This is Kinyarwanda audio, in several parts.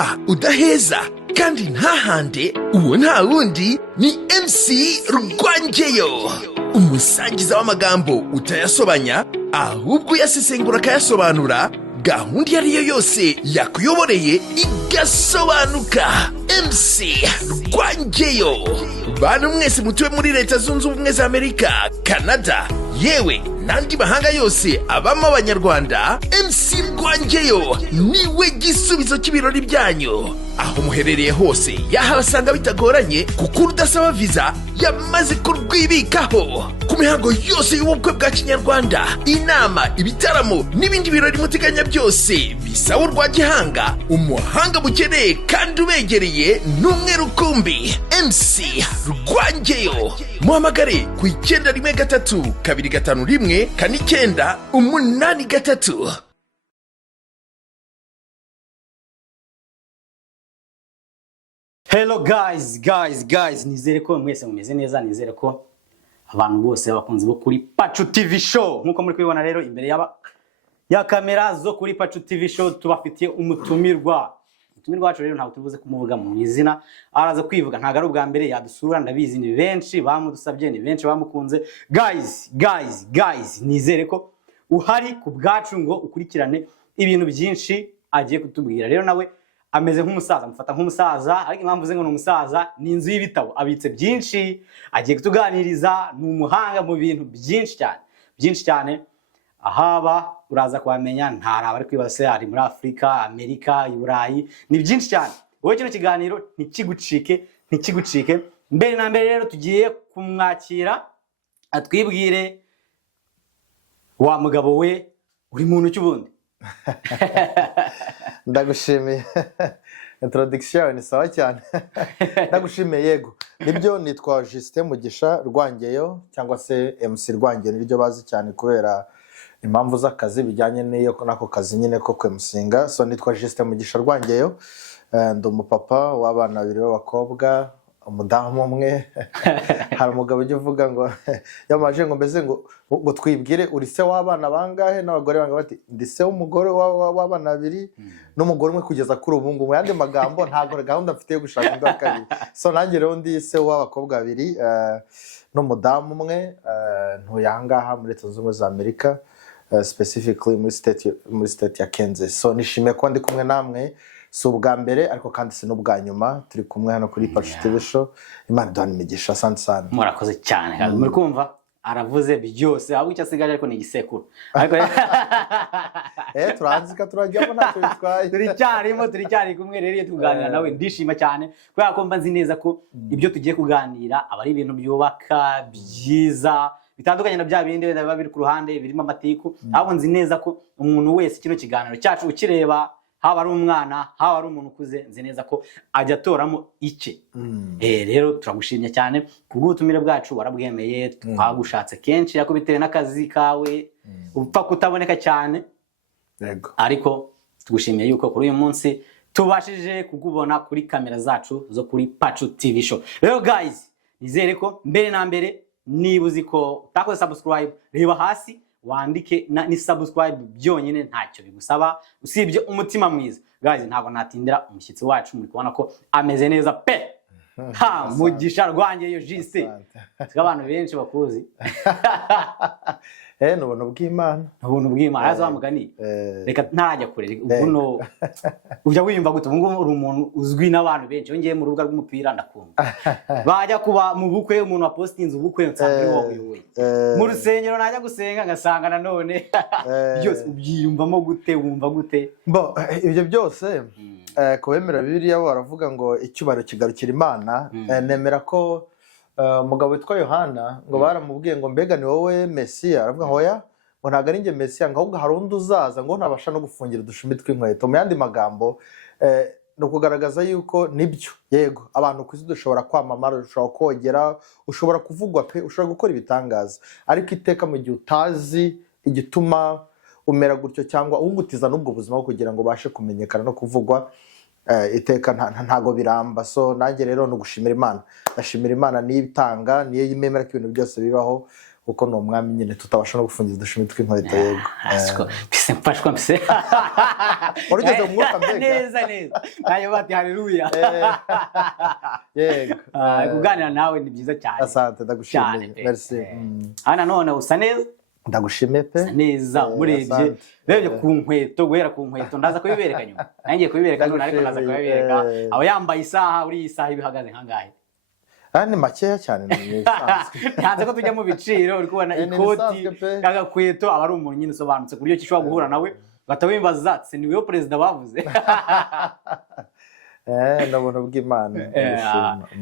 utaha udaheza kandi ntahande, uwo nta wundi ni Mc.Rwangeyo, umusangiza w'amagambo utayasobanya ahubwo yasesengura akayasobanura. Gahunda yariyo yose yakuyoboreye igasobanuka. Mc.Rwangeyo, bantu mwese mutuwe muri Leta Zunze Ubumwe za Amerika, Canada, yewe n'andi mahanga yose abamo abanyarwanda, Mc.Rwangeyo niwe gisubizo cy'ibirori byanyu. Aho muherereye hose yahabasanga bitagoranye, kuko udasaba visa yamaze kurwibikaho. Ku mihango yose y'ubukwe bwa kinyarwanda, inama, ibitaramo n'ibindi birori muteganya byose bisaba urwa gihanga, umuhanga mukeneye kandi ubegereye n'umwe rukumbi. Mc.Rwangeyo, muhamagare ku 913-251-4983. Hello guys, nizere ko mwese mumeze neza, nizere ko abantu bose bakunze bo kuri Pacu TV show. Nkuko muri kubibona rero imbere ya kamera zo kuri Pacu TV show tubafitiye umutumirwa wacu rero ntabwo tuvuze kumuvuga mu izina, araza kwivuga. Ntago ari ubwa mbere yadusura, ndabizi ni benshi bamudusabye, ni benshi bamukunze. Guys, nizere ko uhari ku bwacu ngo ukurikirane ibintu byinshi agiye kutubwira. Rero nawe ameze nk'umusaza, mufata nk'umusaza, ariko impamvu ze ngo n'umusaza ni inzu y'ibitabo, abitse byinshi, agiye kutuganiriza. Ni umuhanga mu bintu byinshi cyane. Ahaba uraza kwamenya, ntaraba ari kwibase, ari muri Afrika, Amerika, Burayi, ni byinshi cyane. Wowe kino kiganiro ntikigucike. Mbere na mbere rero tugiye kumwakira atwibwire wa mugabo we uri muntu cy'ubundi. Ndagushimiye. Introduction ni sawa cyane. Ndagushimiye. Yego, nibyo, nitwa Justin Mugisha Rwangeyo cyangwa se Mc.Rwangeyo, niryo bazi cyane kubera impamvu z'akazi bijyanye n'iyo nako kazi nyine ko kwemusinga. So nitwa Justin Mugisha Rwangeyo, ndi umupapa w'abana 2 b'abakobwa, umudamu umwe. Hari umugabo ujye uvuga ngo yamaje ngo mbeze ngo twibwire uri se w'abana bangahe, n'abagore bangahe, bati ndi se w'umugore w'abana 2 n'umugore umwe kugeza kuri ubu ngubu. Mu yandi magambo ntago gahunda mfite yo gushaka undi wa kabiri. So nanjye rero ndi se w'abakobwa 2 n'umudamu umwe. Ntuye ahangaha muri Leta Zunze Ubumwe za Amerika, specifically muri state ya Kansas. So nishimiye ko ndi kumwe namwe, si ubwa mbere ariko kandi si n'ubwa nyuma. Turi kumwe hano kuri Pacu TV show. Imana duhana imigisha. Asante sana. Murakoze cyane. Muri kumva aravuze byose, ahubwo icyo asigaje ariko ni igisekuru. Ariko turanzika turajyamo ntacyo bitwaye. turicyari kumwe rero, iyo tuganira nawe ndishima cyane, kubera ko mba nzi neza ko ibyo tugiye kuganira aba ari ibintu byubaka, byiza, bitandukanye na bya bindi biba biri ku ruhande birimo amatiku. Ahubwo nzi neza ko umuntu wese kino kiganiro cyacu ukireba, haba ari umwana, haba ari umuntu ukuze, nzi neza ko ajya atoramo iki. Rero turagushimye cyane kubw'ubutumire bwacu, warabwemeye. Twagushatse kenshi yako bitewe n'akazi kawe upfa kutaboneka cyane. Yego, ariko tugushimiye yuko kuri uyu munsi tubashije kugubona kuri kamera zacu zo kuri Pacu TV show. Rero guys, nizere ko mbere na mbere niba uzi ko utakoze subscribe, reba hasi wandike ni subscribe byonyine, ntacyo bigusaba usibye umutima mwiza. Guys, ntabwo natindira umushyitsi wacu, muri kubona ko ameze neza pe. Mugisha Rwangeyo Justin, abantu benshi bakuzi. N'ubuntu bw'Imana. Aza bamugani. Reka ntarajya kure. Ubuno ujya wiyumva gute? Ubwo uri umuntu uzwi n'abantu benshi. Ngiye mu rubuga rw'umupira ndakunda. Bajya kuba mu bukwe, umuntu wa postinze ubukwe nsanga ari wowe uyoboye. Mu rusengero najya gusenga ngasanga nanone byose ubyiyumvamo gute, wumva gute? Ibyo byose kubemera Bibiliya baravuga ngo icyubaro kigarukira Imana. Nemera ko umugabo witwa Yohana ngo baramubwiye ngo mbega ni wowe Mesiya, aravuga hoya, ngo ntago ari njye Mesiya, ngo ahubwo hari undi uzaza ngo ntabasha no gufungira udushumi tw'inkweto. Mu yandi magambo no kugaragaza yuko nibyo, yego, abantu ku isi dushobora kwamamara, dushobora kogera, ushobora kuvugwa pe, ushobora gukora ibitangaza, ariko iteka mu gihe utazi igituma umera gutyo cyangwa ungutiza n'ubwo buzima kugira ngo bashe kumenyekana no kuvugwa, iteka ntago biramba. So nanjye rero no gushimira Imana, ndashimira Imana niyo itanga, niyo yimemera ko ibintu byose bibaho kuko ni umwami nyine tutabasha no gufungiza udushumi tw'inkweto yego mbese mfashwa mbese urugeze mu mwuka mbega neza nayo bati haleluya yego kuganira nawe ni byiza cyane asante ndagushimiye merci hana none usa neza ndagushimiye pe neza urebye ku nkweto guhera ku nkweto ndaza kubibereka nyuma nangiye kubibereka none ariko ndaza kubibereka aba yambaye isaha uri isaha ibihagaze nkangahe ni makeya cyane ntanze ko tujya mu biciro uri kubona ikoti n'agakweto aba ari umuntu nyine usobanutse ku buryo kishobora guhura nawe batabimbaza ati ni wewe perezida bavuze ndabona bw'Imana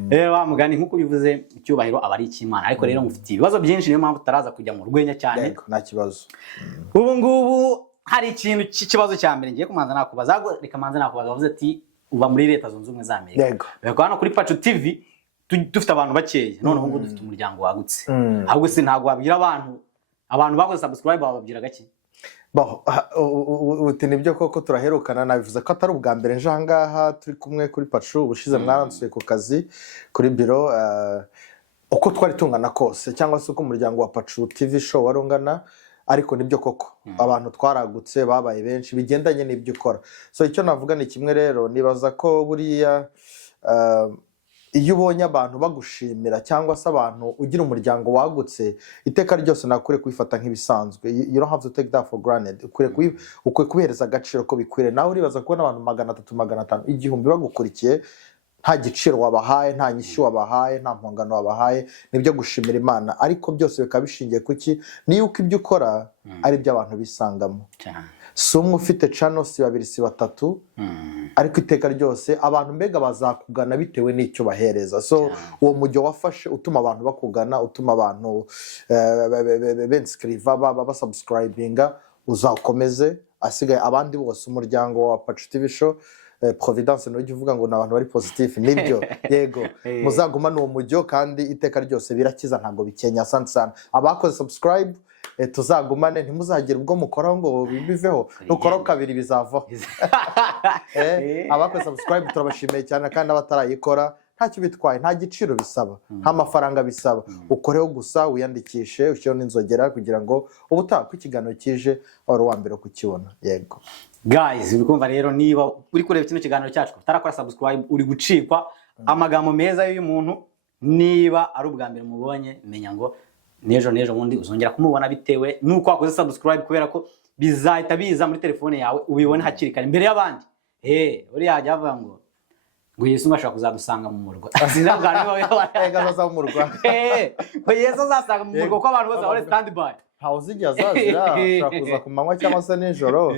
rero bamugani nkuko bivuze icyubahiro aba ari icy'Imana ariko rero mufite ibibazo byinshi niyo mpamvu taraza kujya mu rwenya cyane nta kibazo ubu ngubu hari ikintu cy'ikibazo cya mbere ngiye kumanza nakubaza reka manza nakubaza bavuze ati uba muri leta zunze ubumwe za Amerika yego hano kuri Pacu TV dufite abantu bakeya noneho ngo dufite umuryango wagutse ahubwo se ntago wabwira abantu bakoze subscribe bababwira gake uti nibyo koko turaherukana nabivuze ko atari ubwa mbere nje ahangaha turi kumwe kuri Pacu ubushize mwaransuye ku kazi kuri biro uko twari tungana kose cyangwa se uko umuryango wa Pacu TV show wari ungana ariko nibyo koko abantu twaragutse babaye benshi bigendanye n'ibyo ukora so icyo navuga ni kimwe rero nibaza ko buriya iyo ubonye abantu bagushimira cyangwa se abantu ugira umuryango wagutse iteka ryose nakure kwifata nk'ibisanzwe you don't have to take that for granted ukwiye kubihereza agaciro ko bikwiriye nawe uribaza kubona abantu 300 500 igihumbi bagukurikiye nta giciro wabahaye nta nyishyu wabahaye nta mpongano wabahaye nibyo gushimira Imana ariko byose bikaba bishingiye kuki niyo uko ibyo ukora ari byo abantu bisangamo si umwe ufite channel si babiri si batatu ariko iteka ryose abantu mbega bazakugana bitewe n'icyo bahereza so uwo mujyo wafashe utuma abantu bakugana utuma abantu benscriva basubscribinga uzakomeze asigaye abandi bose umuryango wa Pacu TV show Providence no uvuga ngo nabantu bari positive nibyo yego muzaguma no mujyo kandi iteka ryose birakiza ntago bikenya sana abakoze subscribe tuzagumane ntimuzagire ubwo mukora ngo biveho nukora kabiri bizavaho abakoze subscribe turabashimiye cyane kandi abatarayikora ntacyo bitwaye nta giciro bisaba nta mafaranga bisaba ukoreho gusa wiyandikishe ushyiraho n'inzogera kugira ngo ubutaha ku kiganiro kije wari uwa mbere kukibona yego guys urikumva rero niba uri kureba kino kiganiro cyacu utarakora subscribe uri gucikwa amagambo meza y'uyu muntu niba ari ubwa mbere mubonye menya ngo nejo bundi uzongera kumubona bitewe nuko wakoze subscribe kubera ko bizahita biza muri telefone yawe ubibone hakiri kare imbere y'abandi uri yajya avuga ngo Yesu ngashaka kuzadusanga mu murwa sinabwana baza mu murwa ngo Yesu azasanga mu murwa ko abantu bose bari stand by hawuzijya azazira ashaka kuza ku manywa cyangwa se nijoro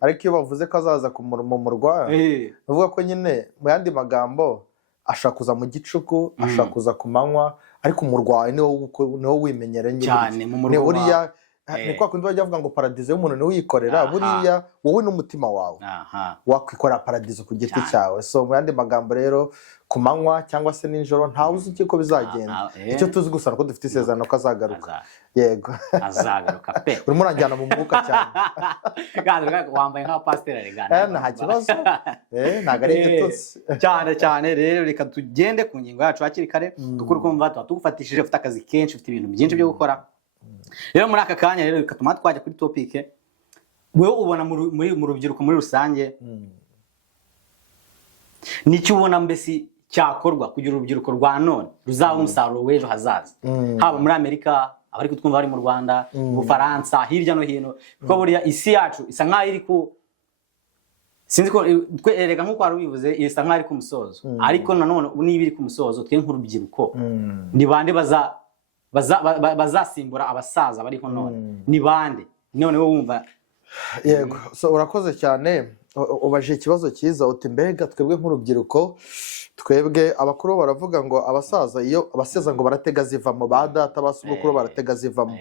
ariko iyo bavuze ko azaza mu murwa bavuga ko nyine mu yandi magambo ashaka kuza mu gicuku ashaka kuza ku manywa ariko umurwa wawe niwo wimenyere cyane mu murwa ni kwa kundi bajya bavuga ngo paradizo y'umuntu niwe uyikorera buriya wowe n'umutima wawe wakwikorera paradizo ku giti cyawe so mu yandi magambo rero ku manywa cyangwa se nijoro ntawe uzi uko bizagenda icyo tuzi gusa nuko dufite isezerano ko azagaruka yego azagaruka pe urimo uranjyana mu mwuka cyane kandi wambaye nka pasiteri arigana nta kibazo ntago ari igitutsi cyane rero reka tugende ku ngingo yacu hakiri kare dukuru kumva tuba tugufatishije ufite akazi kenshi ufite ibintu byinshi byo gukora rero muri aka kanya rero bikatuma twajya kuri topic wewe ubona mu rubyiruko muri rusange nicyo ubona mbese cyakorwa kugira urubyiruko rwa none ruzaba umusaruro w'ejo hazaza haba muri Amerika abari kutwumva bari mu Rwanda mu Bufaransa hirya no hino kuko buriya isi yacu isa nkaho iri ku sinzi ko twereka nkuko wari ubivuze isa nkaho iri ku musozo ariko nanone niba iri ku musozo twe nk'urubyiruko ni bande bazasimbura abasaza bariho none ni bande none wowe wumva yego so urakoze cyane ubaje ikibazo cyiza uti mbega twebwe nk'urubyiruko twebwe abakuru baravuga ngo abasaza iyo abaseza ngo baratega zivamo ba data basubukuru baratega zivamo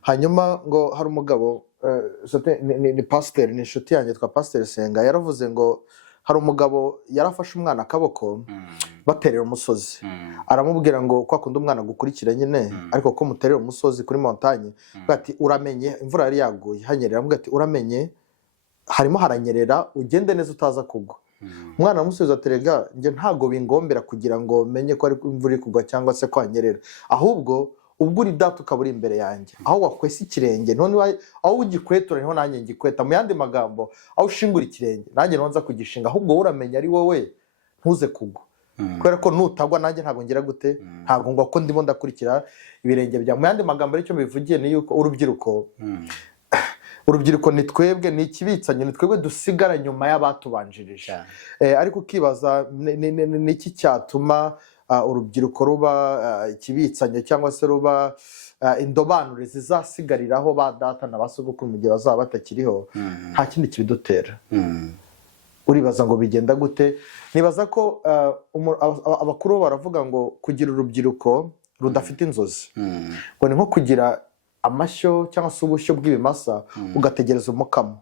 hanyuma ngo hari umugabo ni pasiteri ni inshuti yanjye twa pasiteri Senga yaravuze ngo hari umugabo yarafashe umwana akaboko baterera umusozi aramubwira ngo kwa kundi umwana gukurikira nyine ariko ko muterera umusozi kuri montagne bati uramenye imvura yari yaguye hanyerera aramubwira ati uramenye harimo haranyerera ugende neza utaza kugwa umwana amusubiza aterega nge ntago bingombera kugira ngo menye ko ari imvura iri kugwa cyangwa se kwanyerera ahubwo ubwo uri data ukaba uri imbere yanjye aho wakwesa ikirenge none aho ugikwetura niho nanjye ngikweta mu yandi magambo aho ushingura ikirenge nanjye nonza kugishinga ahubwo uramenya ari wowe ntuze kugwa kubera ko nutagwa nanjye ntabwo ngira gute ntabwo ngo ko ndimo ndakurikira ibirenge bya mu yandi magambo aricyo bivugiye ni yuko urubyiruko ni twebwe ni ikibitsanye ni twebwe dusigara nyuma y'abatubanjirije ariko ukibaza niki cyatuma urubyiruko ruba ikibitsanye cyangwa se ruba indobanure zizasigariraho ba data na basogokuru mu gihe bazaba batakiriho nta kindi kibidutera uribaza ngo bigenda gute nibaza ko abakuru baravuga ngo kugira urubyiruko rudafite inzozi ngo ni nko kugira amashyo cyangwa se ubushyo bw'ibimasa ugategereza umukamo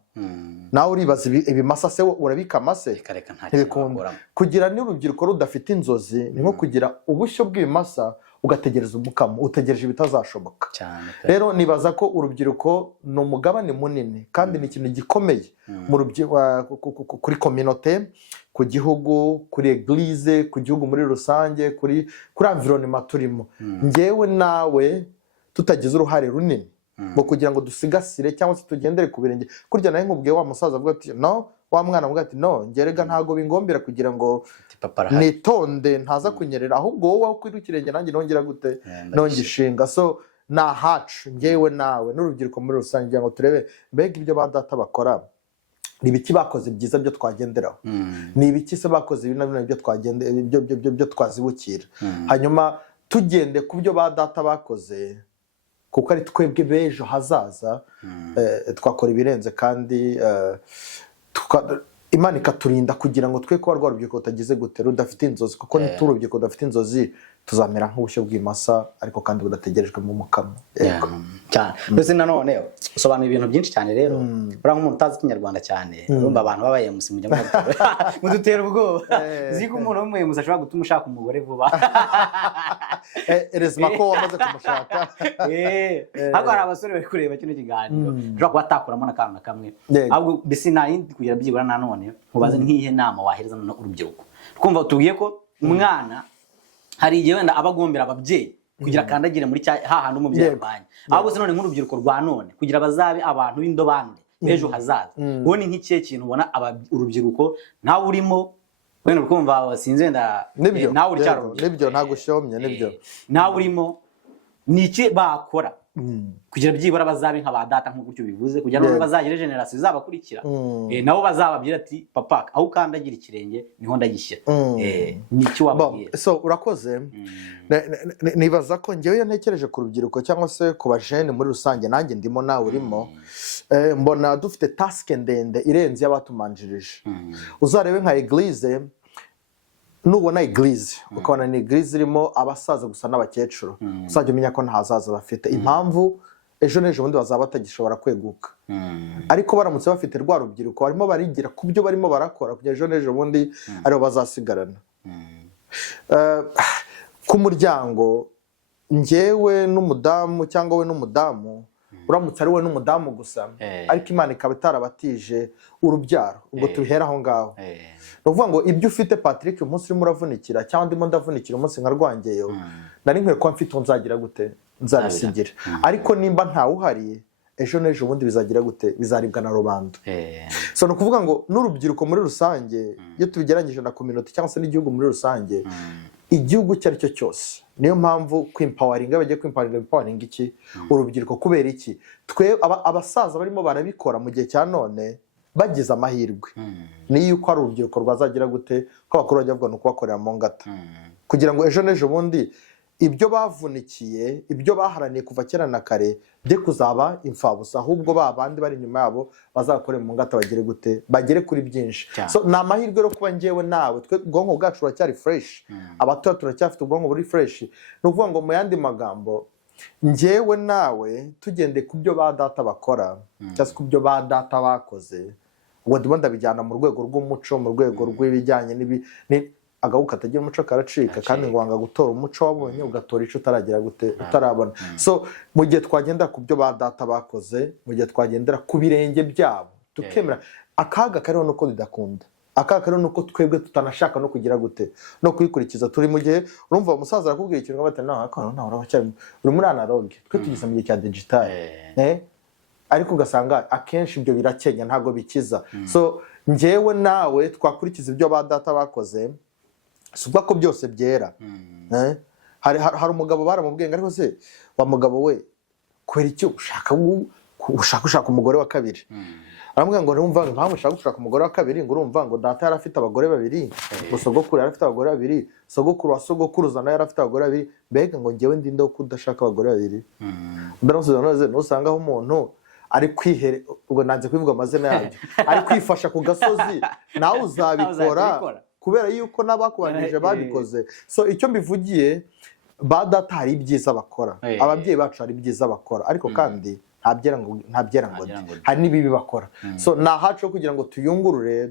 nawe uribaza ibimasa se urabikama se ntibikunda kugira n'urubyiruko rudafite inzozi ni nko kugira ubushyo bw'ibimasa ugategereza umukamo utegereje ibitazashoboka rero nibaza ko urubyiruko ni umugabane munini kandi ni ikintu gikomeye kuri kominote ku gihugu kuri eglise ku gihugu muri rusange kuri environnement turimo njyewe nawe tutagize uruhare runini ngo kugira ngo dusigasire cyangwa se tugendere ku birenge kurya nawe nkubwiye wa musaza avuga ati no wa mwana avuga ati no ngerega ntago bingombera kugira ngo nitonde ntaza kunyerera ahubwo wowe aho kwira ikirenge nanjye nongera gute nongishinga so na hacu njyewe nawe n'urubyiruko muri rusange kugira ngo turebe mbega ibyo ba data bakora ni ibiki bakoze byiza byo twagenderaho ni ibiki se bakoze byo twazibukira hanyuma tugende ku byo ba data bakoze kuko ari twebwe b'ejo hazaza twakora ibirenze kandi Imana ikaturinda kugira ngo twe kuba rwa rubyiruko rutagize gute rudafite inzozi kuko niturubyiruko rudafite inzozi tuzamera nk'ubushyo bw'imasa ariko kandi budategerejwe mu mukamo cyane mbese nanone usobanura ibintu byinshi cyane rero uriya nk'umuntu utazi ikinyarwanda cyane urumva abantu babaye musi mujya mudutera ubwoba uzi ko umuntu w'umuyemuzi ashobora gutuma ushaka umugore vuba erezima ko wamaze kumushaka ariko hari abasore bari kureba kino kiganiro ushobora kuba atakuramo n'akantu na kamwe ahubwo mbese nayindi kugira byibura nanone nkubaze nk'ihe nama wahereza urubyiruko twumva tubwiye ko umwana hari igihe wenda abagombera ababyeyi kugira kandagire muri hahandi umubyeyi arwanya ahubwo se none nk'urubyiruko rwa none kugira bazabe abantu b'indobande b'ejo hazaza wowe ni nk'ikihe kintu ubona urubyiruko nawe urimo wenda ukumva sinzi wenda nawe uricyaro nibyo ntabwo ushomye nibyo nawe urimo ni iki bakora kugira byibura bazabe nk'aba data nk'uko bivuze kugira ngo bazagire generation izabakurikira nabo bazababwira ati papa aho ukandagira ikirenge niho ndagishyira n'iki wabwiye so urakoze nibaza ko ngewe iyo ntekereje ku rubyiruko cyangwa se ku bajene muri rusange nanjye ndimo nawe urimo mbona dufite task ndende irenze y'abatumanjirije uzarebe nka eglise nubona eglise ukabona ni eglise irimo abasaza gusa n'abakecuru uzajya umenya ko nta hazaza bafite impamvu ejo n'ejo bundi bazaba batagishobora kweguka ariko baramutse bafite rwa rubyiruko barimo barigira ku byo barimo barakora kugira ejo n'ejo bundi aribo bazasigarana ku muryango njyewe n'umudamu cyangwa we n'umudamu uramutse ari we n'umudamu gusa ariko Imana ikaba itarabatije urubyaro ubwo tubihera aho ngaho ni ukuvuga ngo ibyo ufite Patrick umunsi urimo uravunikira cyangwa ndimo ndavunikira umunsi nka Rwangeyo nari nkwiye kuba mfite nzagira gute nzabisigira ariko nimba ntawe uhari ejo n'ejo bundi bizagira gute bizaribwa na rubanda so ni ukuvuga ngo n'urubyiruko muri rusange iyo tubigeranyije na community cyangwa se n'igihugu muri rusange igihugu icyo ari cyo cyose niyo mpamvu kwimpawaringa bagiye kwimpawaringa iki urubyiruko kubera iki twe abasaza barimo barabikora mu gihe cya none bagize amahirwe niyo uko ari urubyiruko rwazagira gute ko abakuru bajya bavuga no kubakorera mu ngata kugira ngo ejo n'ejo bundi ibyo bavunikiye ibyo baharaniye kuva kera na kare bye kuzaba imfabusa ahubwo babandi bari inyuma yabo bazakore mu ngata bagere gute bagere kuri byinshi so na amahirwe yo kuba ngewe nawe twe ubwonko bwacu buracyari fresh abato turacyafite ubwonko buri fresh no kuvuga ngo mu yandi magambo ngewe nawe tugende ku byo ba data bakora cyangwa ku byo ba data bakoze ubwo ndimo ndabijyana mu rwego rw'umuco mu rwego rw'ibijyanye agahugu katagira umuco karacika kandi ngo wanga gutora umuco wabonye ugatora ico utaragira gute utarabona so mu gihe twagendera ku byo ba data bakoze mu gihe twagendera ku birenge byabo tukemera akaga kariho nuko bidakunda akakaro nuko twebwe tutanashaka no kugira gute no kwikurikiza. Turi mu gihe urumva umusaza arakubwira ikintu ngabata naho akano naho uracyari uri muri analogue, twe tugize mu gihe cya digital ariko ugasanga akenshi ibyo birakenya ntago bikiza. So njyewe nawe twakurikiza ibyo ba data bakoze, subwa ko byose byera. Hari umugabo baramubwiye ngo ariko se wa mugabo we kwera icyo ushaka umugore wa kabiri. Aramubwira ngo urumva nkaho ushaka gushaka umugore wa kabiri, ngo urumva ngo data yari afite abagore babiri, ngo sogokuru yari afite abagore babiri, sogokuru wa sogokuruza nawe yari afite abagore babiri, mbega ngo njyewe ndinde ko udashaka abagore babiri. Ndanasoza nusanga aho umuntu ari kwihere, ubwo nanze kwivuga amazina yabyo, ari kwifasha ku gasozi, nawe uzabikora kubera yuko n'abakubanije babikoze. So icyo mbivugiye, ba data hari ibyiza bakora, ababyeyi bacu hari ibyiza bakora, ariko kandi ntabyera ngo hari n'ibibi bakora. So nahacu kugira ngo tuyungurure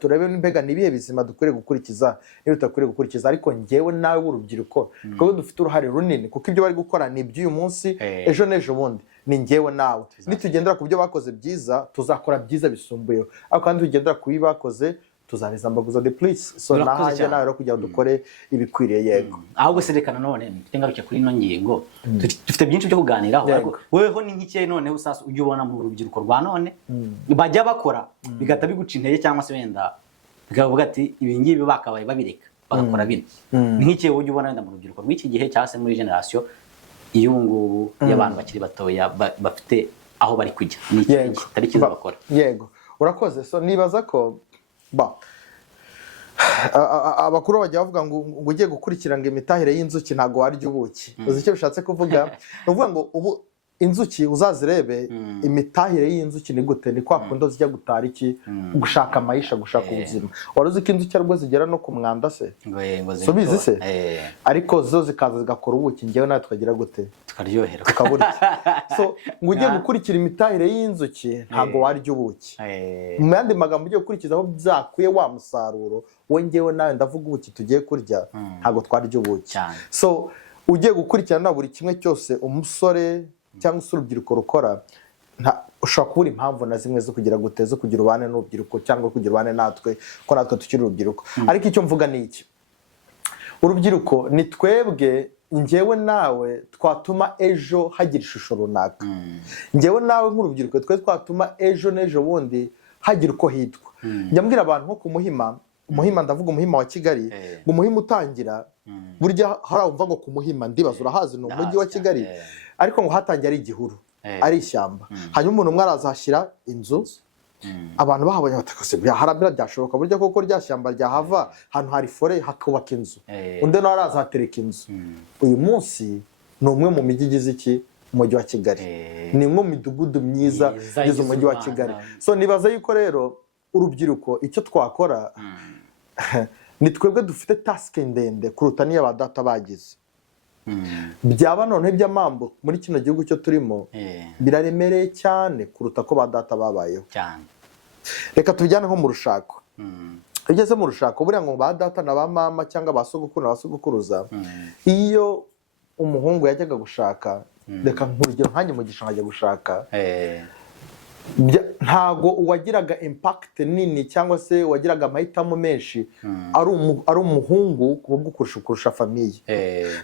turebe mbega nibihe bizima dukwiriye gukurikiza niba tutakwiriye gukurikiza. Ariko njyewe nawe w'urubyiruko twebwe dufite uruhare runini, kuko ibyo bari gukora ni iby'uyu munsi, ejo n'ejo bundi ni njyewe nawe. Nitugendera ku byo bakoze byiza, tuzakora byiza bisumbuyeho, ariko kandi tugendera ku bibi bakoze, tuzabeza mbaguza the police. So nahaje nawe kugira ngo dukore ibikwiriye. Yego, ahubwo serekana none mfite ngaruke kuri ino ngingo, dufite byinshi byo kuganiraho, ariko weho ni nk'iki none usasa ujye ubona mu rubyiruko rwa none bajya bakora bigata biguca intege, cyangwa se wenda bikavuga ati ibi ngibi bakabaye babireka bagakora bino. Ni nk'iki ujye ubona wenda mu rubyiruko rw'iki gihe, cyangwa se muri generation y'ubu ngubu y'abantu bakiri batoya bafite aho bari kujya, ni iki kitari kiza bakora? Yego, urakoze. So nibaza ko abakuru bajya bavuga ngo ugiye gukurikirana imitahire y'inzuki ntago warya ubuki. Uzi icyo bishatse kuvuga? Uvuga ngo ubu inzuki uzazirebe, imitahire y'inzuki ni gute, ni kwa kundo zijya gutara iki, gushaka amayisha, gushaka ubuzima. Wari uzi ko inzuki aribwo zigera no ku mwanda se? So bizi se? Ariko zo zikaza zigakora ubuki, njyewe nawe tukagira gute, tukaryoherwa, tukaburya. So ngo ugiye gukurikira imitahire y'inzuki ntago warya ubuki. Mu yandi magambo ugiye gukurikiza aho byakuye wa musaruro, we njyewe nawe ndavuga ubuki tugiye kurya ntago twarya ubuki. So ugiye gukurikirana buri kimwe cyose umusore cyangwa se urubyiruko rukora, ushobora kubura impamvu na zimwe zo kugira guteza kugira ubane n'urubyiruko cyangwa kugira ubane natwe, ko natwe tukiri urubyiruko. Ariko icyo mvuga ni iki, urubyiruko ni twebwe, njyewe nawe twatuma ejo hagira ishusho runaka. Njyewe nawe nk'urubyiruko twe twatuma ejo n'ejo bundi hagira uko hitwa. Njya mbwira abantu nko ku Muhima, ndavuga Umuhima wa Kigali, ngo Umuhima utangira burya haravugwa ngo ku Muhima, ndibaza urahazi, ni umujyi wa Kigali, ariko ngo hatangiye ari igihuru, ari ishyamba. Hanyuma umuntu umwe arazahashyira inzu, abantu bahabonye batakose harabira byashoboka burya koko rya shyamba ryahava ahantu hari fore hakubaka inzu, undi nawe arazatereka inzu. Uyu munsi ni umwe mu mijyi igize iki, umujyi wa Kigali, ni umwe mu midugudu myiza igize umujyi wa Kigali. So nibaza yuko rero urubyiruko icyo twakora, ni twebwe dufite task ndende kuruta niyo ba data bagize. Byaba none by'amambo muri kino gihugu cyo turimo biraremereye cyane kuruta ko ba data babayeho cyane. Reka tujyane nko mu rushako. Ugeze mu rushako buriya ngo ba data na ba mama cyangwa ba sogokuru na ba sogokuruza, iyo umuhungu yajyaga gushaka, reka nkurugero nkanjye Mugisha nkajya gushaka, ntago uwagiraga impact nini cyangwa se wagiraga amahitamo menshi ari umuhungu kubwo kurusha famiye.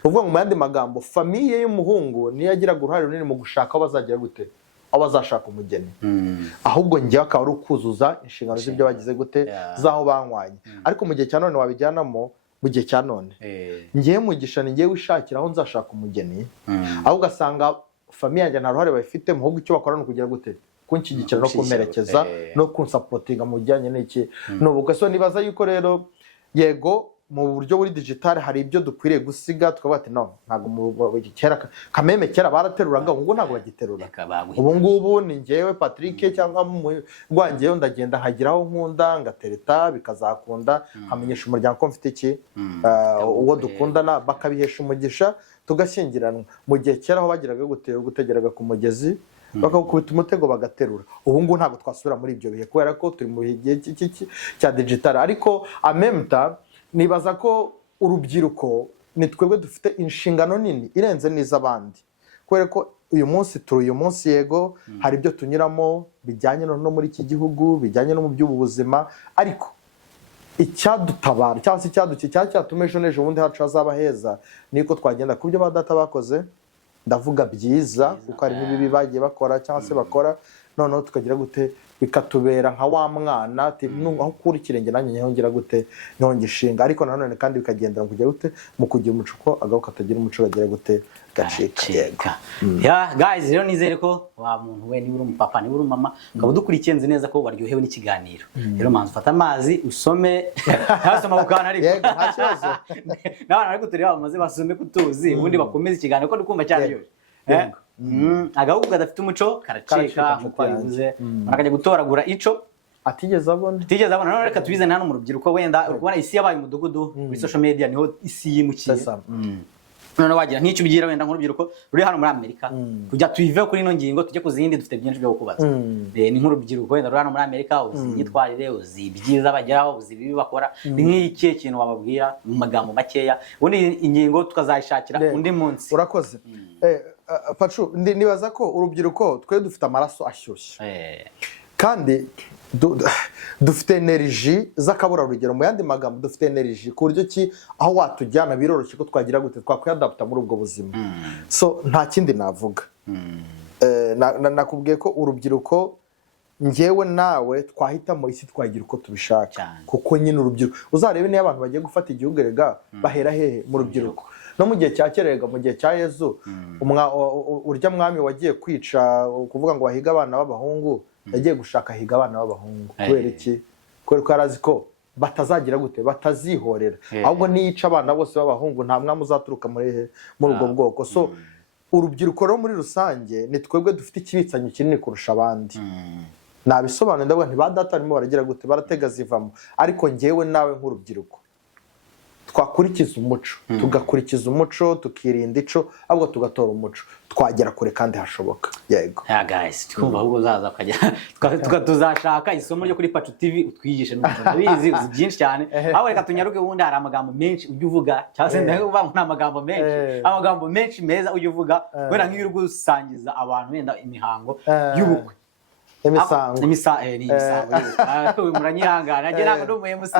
Uvuga ngo mu yandi magambo, famiye y'umuhungu niyo yagiraga uruhare runini mu gushaka aho bazagira gute, aho bazashaka umugeni. Ahubwo njyewe akaba ari ukuzuza inshingano z'ibyo bagize gute, zaho banywanye. Ariko mu gihe cya none wabijyanamo, mu gihe cya none njyewe Mugisha ni njyewe wishakira aho nzashaka umugeni, aho ugasanga famiye yanjye nta ruhare bayifite, ahubwo icyo bakora ni ukugira gute, kunshyigikira no kumerekeza no kunsapotinga mu bijyanye n'iki n'ubukwe. So nibaza yuko rero yego mu buryo buri digital hari ibyo dukwiriye gusiga, tukavuga ati no, ntago kera kameme kera barateruraga, ubu ntago bagiterura. Ubu ngubu ni njyewe Patrick cyangwa Rwangeyo ndagenda nkagiraho nkunda ngatereta bikazakunda, nkamenyesha umuryango ko mfite iki, uwo dukundana, bakabihesha umugisha tugashyingiranwa. Mu gihe kera aho bagiraga gutegeraga ku mugezi bakakubita umutego bagaterura. Ubu ngubu ntabwo twasubira muri ibyo bihe kubera ko turi mu gihe cya digital. Ariko amemta nibaza ko urubyiruko ni twebwe dufite inshingano nini irenze n'iz'abandi, kubera ko uyu munsi yego hari ibyo tunyuramo bijyanye no muri iki gihugu, bijyanye no mu by'ubuzima, ariko icyadutabara cyangwa se cyatuma ejo n'ejo bundi hacu hazaba heza niko twagenda ku byo ba data bakoze ndavuga byiza kuko hari n'ibibi bagiye bakora cyangwa se bakora noneho tukagira gute bikatubera nka wa mwana ati aho kuri kirenge nanjye nyongera gute nongishinga ariko nanone kandi bikagendera kujya gute mu kugira umuco ko agaho katagira umuco bagira gute gacika ya guys rero nizere ko wa muntu we niba uri umupapa niba uri umama ukaba dukurikiye nzi neza ko waryohewe n'ikiganiro rero manzi ufata amazi usome hasoma ukana ariko yego nta kibazo n'abana ariko turi bamaze basome kutuzi ubundi bakomeza ikiganiro ko dukumva cyaryoshye agahugu gadafite umuco karacika nkuko bivuze barakajya gutoragura ico atigeze abona none reka tubizane hano mu rubyiruko wenda ubona isi yabaye umudugudu muri social media niho isi yimukiye none wagira nk'icyo ubigira wenda nk'urubyiruko ruri hano muri Amerika kujya tuyive kuri ino ngingo tujye kuzindi dufite byinshi byo kubaza ni nk'urubyiruko wenda ruri hano muri Amerika uzi imyitwarire uzi ibyiza bageraho uzi ibibi bakora ni nk'iki kintu wababwira mu magambo makeya ubundi ingingo tukazayishakira undi munsi urakoze Pacu nibaza ko urubyiruko twe dufite amaraso ashyushye kandi dufite energy z'akabura rugero mu yandi magambo dufite energy ku buryo ki aho watujyana biroroshye ko twagira gute twakwiyadapta muri ubwo buzima so nta kindi navuga nakubwiye ko urubyiruko njyewe nawe twahitamo isi twagira uko tubishaka kuko nyine urubyiruko uzarebe niyo abantu bagiye gufata igihugu erega bahera hehe mu rubyiruko no mu gihe cya kerega mu gihe cya Yezu urya mwami wagiye kwica kuvuga ngo wahiga abana b'abahungu yagiye gushaka higa abana b'abahungu kubera iki kubera ko arazi ko batazagira gute batazihorera ahubwo niyica abana bose b'abahungu nta mwami uzaturuka muri ubwo bwoko so urubyiruko rero muri rusange ni twebwe dufite ikibitsanyo kinini kurusha abandi nabisobanura ndavuga nti ba data barimo baragira gute baratega zivamo ariko njyewe nawe nk'urubyiruko twakurikiza umuco tugakurikiza umuco tukirinda ico ahubwo tugatora umuco twagera kure kandi hashoboka yego guys twumva ahubwo uzaza ukajya tuzashaka isomo ryo kuri Pacu TV utwigishe n'umuco ndabizi uzi byinshi cyane aho reka tunyaruke ubundi hari amagambo menshi ujye uvuga cyangwa se ndavuga nta amagambo menshi meza ujye uvuga wenda nk'iyo uri gusangiza abantu wenda imihango y'ubukwe imisango muranyihangana njye ntabwo ndi umuhemusi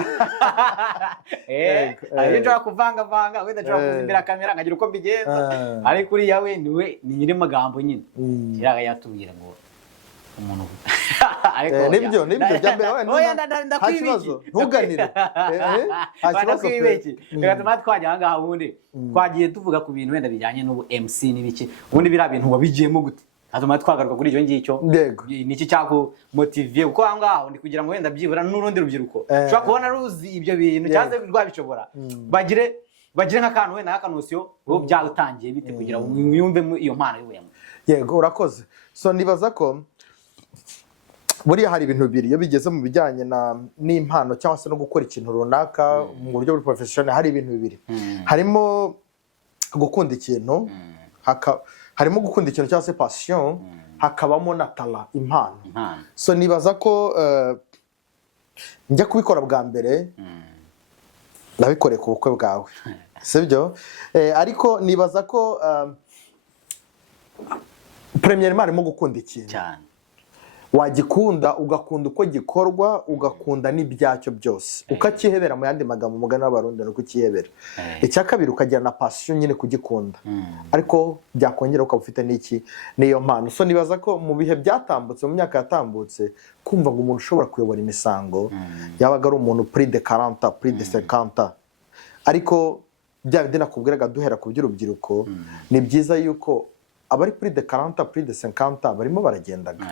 iyo nshobora kuvangavanga wenda nshobora kuza imbere ya kamera nkagira uko mbigenza ariko uriya we niwe ni nyiri magambo nyine kiraga yatubwira ngo umuntu nibyo jya mbere wenda nta kibazo ntuganire ndakwibiki reka tuma twajya aha ngaha ubundi twagiye tuvuga ku bintu wenda bijyanye n'ubu MC n'ibiki ubundi biriya bintu wabigiyemo gute hatuma twagaruka kuri icyo ngicyo niki cyakumotiviye kuko aho ngaho ndi kugira ngo wenda byibura n'urundi rubyiruko ushobora kubona ruzi ibyo bintu cyangwa se rwabishobora bagire nk'akantu wenda nk'akanosiyo uwo byawutangiye bite kugira ngo mwiyumve iyo mpano y'ubuyemo yego urakoze so nibaza ko buriya hari ibintu bibiri iyo bigeze mu bijyanye n'impano cyangwa se no gukora ikintu runaka mu buryo buri professional hari ibintu bibiri harimo gukunda ikintu harimo gukunda ikintu cyangwa se passion hakabamo na talent impano so nibaza ko njya kubikora bwa mbere nabikoreye ku bukwe bwawe sibyo ariko nibaza ko premièrement harimo gukunda ikintu wagikunda ugakunda uko gikorwa ugakunda n'ibyacyo byose ukakihebera mu yandi magambo umugani w'abarundi no kukihebera icya kabiri ukagira na passion nyine kugikunda ariko byakongera ukaba ufite n'iki niyo mpano so nibaza ko mu bihe byatambutse mu myaka yatambutse kumva ngo umuntu ushobora kuyobora imisango yabaga ari umuntu plus de 40 plus de 50 ariko bya bindi nakubwiraga duhera ku by'urubyiruko ni byiza yuko abari plus de 40 plus de 50 barimo baragendaga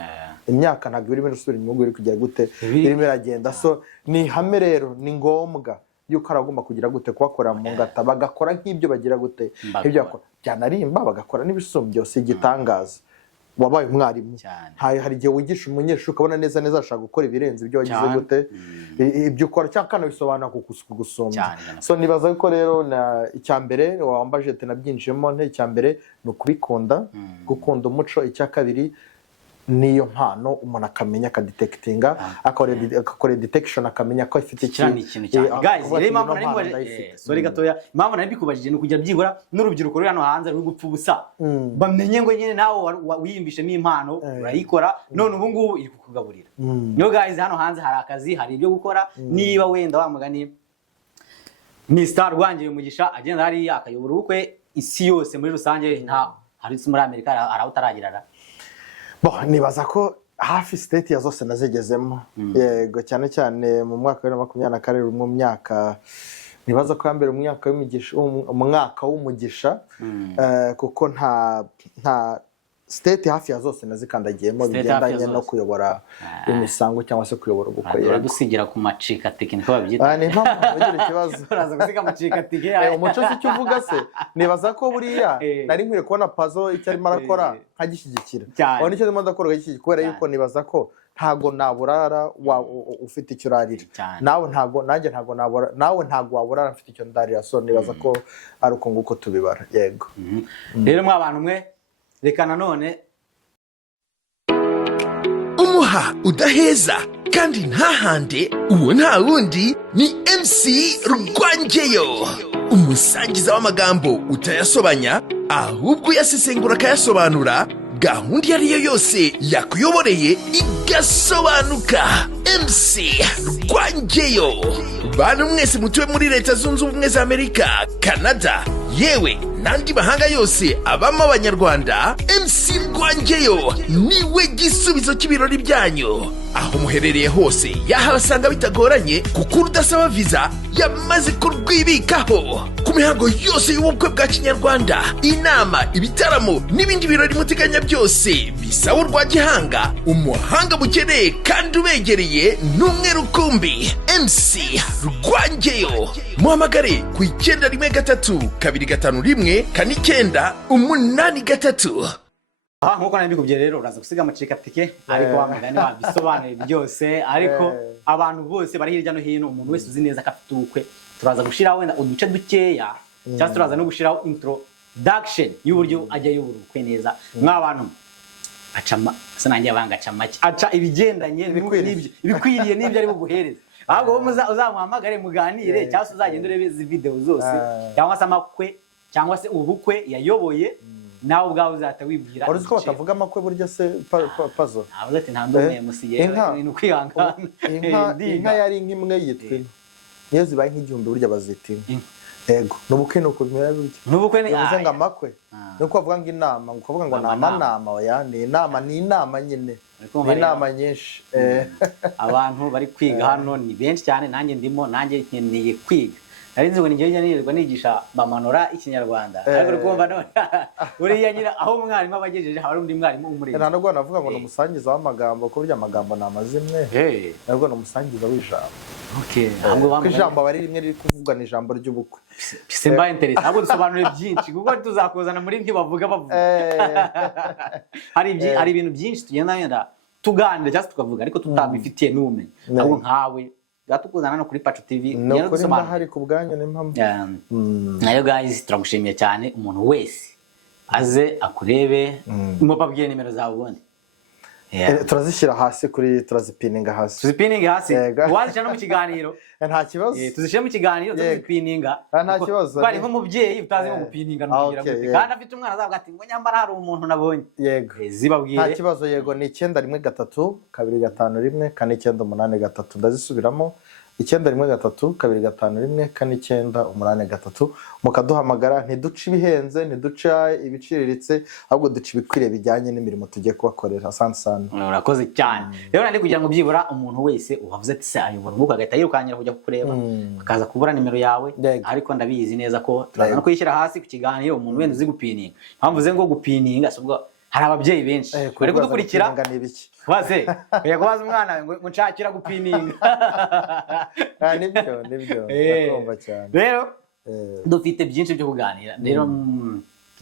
imyaka ntabwo irimo irasubira inyuma iri kugira gute irimo iragenda so ni hame rero ni ngombwa yuko aragomba kugira gute kubakorera mu ngata bagakora nk'ibyo bagira gute ibyo bakora byanarimba bagakora n'ibisumbye byose igitangaza wabaye umwarimu hari igihe wigisha umunyeshuri ukabona neza ashaka gukora ibirenze ibyo wagize gute ibyo ukora cyangwa kanabisobanura kugusumbya so nibaza ko rero icya mbere wambaje ati nabyinjiyemo icya mbere ni ukubikunda gukunda umuco icya kabiri niyo mpano umuntu akamenya akadetectinga akakora detection akamenya ko ifite ikintu guys rero impamvu nari mubajije sorry gatoya impamvu nari bikubajije ni kugira byibura n'urubyiruko ruri hano hanze ruri gupfa ubusa bamenye ngo nyine nawe wiyimbishemo impano urayikora none ubu ngubu iri kukugaburira niyo guys hano hanze hari akazi hari ibyo gukora niba wenda wamugani Mc.Rwangeyo umugisha agenda hari akayobora ubukwe isi yose muri rusange nta hari muri Amerika araho utaragirana nibaza ko hafi state ya zose nazigezemo yego cyane cyane mu mwaka wa 2024 mu myaka nibaza ko yambere umwaka w'umugisha kuko nta state hafi ya zose nazikandagiyemo bigendanye no kuyobora imisango cyangwa se kuyobora ubukwe uradusigira ku macika tekiniko babyita ni mpamvu bagira ikibazo uraza gusiga macika tike umuco se cyo uvuga se nibaza ko buriya nari nkwiye kubona puzzle icyo arimo arakora nkagishyigikira aho nicyo ndimo ndakora nkagishyigikira kubera yuko nibaza ko ntago naburara ufite icyo urarira nawe ntago waburara mfite icyo ndarira so nibaza ko ari uko nguko tubibara yego rero mwa bantu mwe reka nanone umuha udaheza kandi ntahande uwo nta wundi ni Mc.Rwangeyo umusangiza w'amagambo utayasobanya ahubwo yasesengura akayasobanura gahunda iyo ariyo yose yakuyoboreye igasobanuka Mc.Rwangeyo bantu mwese mutuwe muri leta zunze ubumwe za Amerika Canada yewe n'andi mahanga yose abamo abanyarwanda Mc.Rwangeyo niwe gisubizo cy'ibirori byanyu aho muherereye hose yahabasanga bitagoranye kuko udasaba visa yamaze kurwibikaho ku mihango yose y'ubukwe bwa kinyarwanda inama ibitaramo n'ibindi birori muteganya byose bisaba urwa gihanga umuhanga mukeneye kandi ubegereye n'umwe rukumbi Mc.Rwangeyo muhamagare ku 913-251-883 nkuko nari mbikubwiye rero uraza gusiga amacika tike ariko wamugani wabisobanuye byose ariko abantu bose bari hirya no hino umuntu wese uzi neza ko afite ubukwe turaza gushiraho wenda uduce dukeya cyangwa turaza no gushiraho introduction y'uburyo ajya yobora ubukwe neza mw'abantu acama sanangiye abanga acamake aca ibigendanye ibikwiriye n'ibyo ari buguhereza ahubwo bo uzamuhamagare muganire cyangwa se uzagenda urebe izi video zose cyangwa se amakwe cyangwa se ubukwe yayoboye nawe ubwawe uzahita wibwira uruzi ko batavuga amakwe burya se puzzle ntabwo ati nta ndumwe musiye ni ukwihangana inka yari nk'imwe yitwa niyo zibaye nk'igihumbi burya bazita yego n'ubukwe nuko bimera burya n'ubukwe ni uvuze ngo amakwe nuko bavuga ngo inama ngo kuvuga ngo nama oya ni inama nyine ni inama nyinshi abantu bari kwiga hano ni benshi cyane nanjye ndimo nanjye nkeneye kwiga narinzi ngo ninjye nirirwa nigisha bamanura ikinyarwanda ariko rukumva none uriya nyira aho umwarimu abagejeje hari undi mwarimu umurimo nta nubwo navuga ngo numusangiza w'amagambo ko burya amagambo ni amazimwe nubwo numusangiza w'ijambo ijambo bari rimwe riri kuvugwa ni ijambo ry'ubukwe simba interest ahubwo dusobanure byinshi kuko tuzakuzana muri ntibavuga hari ibintu byinshi tugenda wenda tuganira cyangwa tukavuga ariko tutabifitiye n'ubumenyi ahubwo nkawe gatukuzana no kuri Pacu TV no kuri ndahari ku bwanyu n'impamvu nayo guys turagushimiye cyane umuntu wese aze akurebe mubabwiye nimero zawe ubundi turazishyira hasi kuri turazipininga hasi wazishyira no mu kiganiro nta kibazo tuzishyira mu kiganiro tuzipininga nta kibazo bari nk'umubyeyi utazi nko gupininga n'ugira gute kandi afite umwana azavuga ati ngo nyambara hari umuntu nabonye yego zibabwire nta kibazo yego ni 913-251-883 ndazisubiramo 913-251-883 mukaduhamagara ntiduce ibihenze ntiduca ibiciriritse ahubwo duce ibikwiriye bijyanye n'imirimo tugiye kubakorera asante sana urakoze cyane rero nandi kugira ngo byibura umuntu wese uhavuze ati se ayobora ubukwe agahita yirukankira kujya kukureba akaza kubura nimero yawe ariko ndabizi neza ko turaza no kuyishyira hasi ku kiganiro umuntu wenda uzi gupininga mpamvuze ngo gupininga subwo hari ababyeyi benshi bari kudukurikira base yakubaza umwana ngo nshakira gupininga nibyo ndakumva cyane rero dufite byinshi byo kuganira rero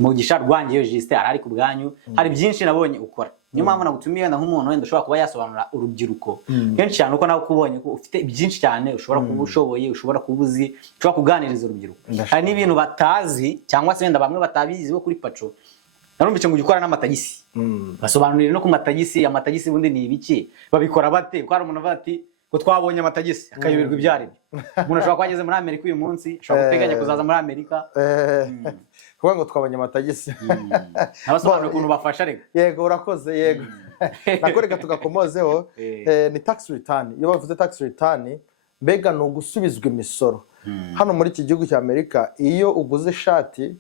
Mc.Rwangeyo Justin arari ku bwanyu hari byinshi nabonye ukora niyo mpamvu nagutumiye nk'umuntu wenda ushobora kuba yasobanura urubyiruko kenshi cyane uko nawe kubonye ko ufite byinshi cyane ushobora kuba ushoboye ushobora kuba uzi ushobora kuganiriza urubyiruko hari n'ibintu batazi cyangwa se wenda bamwe batabizi bo kuri Pacu narumbice ngo gikora n'amatagisi basobanurira no ku amatagisi bundi ni ibiki babikora bate ko hari umuntu avuga ati ko twabonye amatagisi akayoberwa ibyari umuntu ashobora kwageze muri Amerika uyu munsi ashobora guteganya kuzaza muri Amerika kuvuga ngo twabonye amatagisi abasobanura ukuntu bafasha rega yego urakoze yego nakoreka tugakomozeho ni tax return iyo bavuze tax return mbega no gusubizwa imisoro hano muri iki gihugu cya Amerika iyo uguze ishati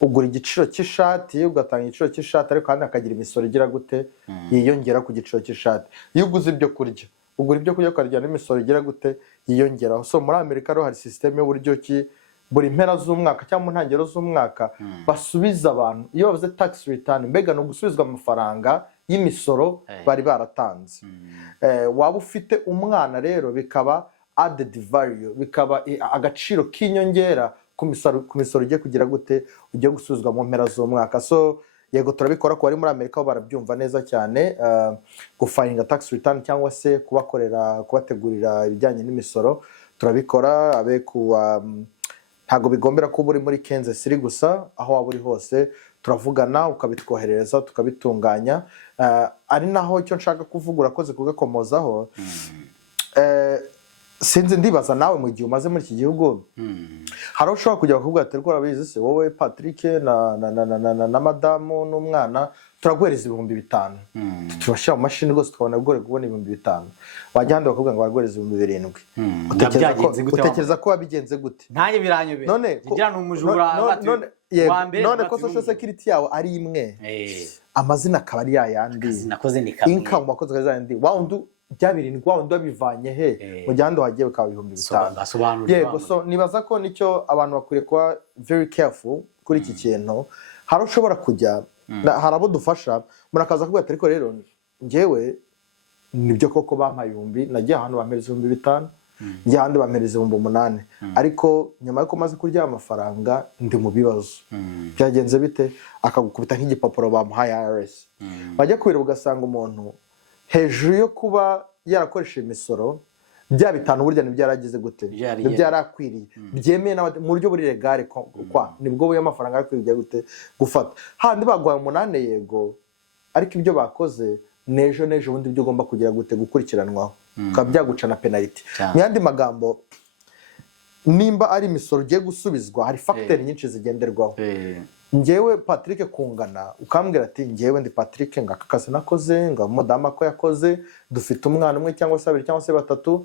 ugura igiciro cy'ishati ugatanga igiciro cy'ishati ariko kandi akagira imisoro igira gute yiyongera ku giciro cy'ishati iyo uguze ibyo kurya ugura ibyo kurya ukarya n'imisoro igira gute yiyongeraho so muri Amerika rero hari system y'uburyo ki buri mpera z'umwaka cyangwa mu ntangiriro z'umwaka basubiza abantu iyo bavuze tax return mbega no gusubizwa amafaranga y'imisoro bari baratanze waba ufite umwana rero bikaba added value bikaba agaciro k'inyongera ku misoro ugiye kugira gute ugiye gusubizwa mu mpera z'umwaka so yego turabikora ko bari muri Amerika aho barabyumva neza cyane gufilinga tax return cyangwa se kubategurira ibijyanye n'imisoro turabikora abe kuwa ntago bigombera ko uri muri Kansas City gusa aho waba uri hose turavugana ukabitwoherereza tukabitunganya ari naho icyo nshaka kuvuga urakoze kugakomozaho sinzi ndibaza nawe mu gihe umaze muri iki gihugu hari ushobora kujya bakubwira ati rwora bizi se wowe Patrick na madamu n'umwana turaguhereza 5,000 turashira mu mashini rwose tukabona rwore kubona 5,000 wajya handi bakubwira ngo barguhereza 7,000 utekereza ko wabigenze gute ntaye biranyobe ngira n'umujura wa mbere none ko social security yawe ari imwe amazina akaba ari yayandi nakoze ni kamwe income wakoze kazandi wawundi byabirindwi wawundi wabivanye he mu gihande wagiye bikaba 5,000 yego so nibaza ko nicyo abantu bakwiriye kuba very careful kuri iki kintu hari ushobora kujya hari abo dufasha murakaza kuvuga ati ariko rero njyewe nibyo koko bampaye 1,000 nagiye ahantu bampereza 5,000 njye ahandi bampereza 8,000 ariko nyuma yuko maze kurya amafaranga ndi mu bibazo byagenze bite akagukubita nk'igipapuro bamuhaye IRS bajya kubira ugasanga umuntu hejuru yo kuba yarakoresha imisoro bya 5 burya nibyaragize gute nibyarakwiriye byemeye mu buryo buri legale kwa nibwo buye amafaranga akwiriye gute gufata handi bagwaye 8 yego ariko ibyo bakoze nejo bundi byo ugomba kugira gute gukurikiranwaho ukabyaguca na penalty myandi magambo nimba ari imisoro ugiye gusubizwa hari factor nyinshi zigenderwaho njyewe Patrick kungana ukambwira ati njyewe ndi Patrick ngakakazi nakoze nga modama ko yakoze dufite umwana umwe cyangwa se 2 cyangwa se 3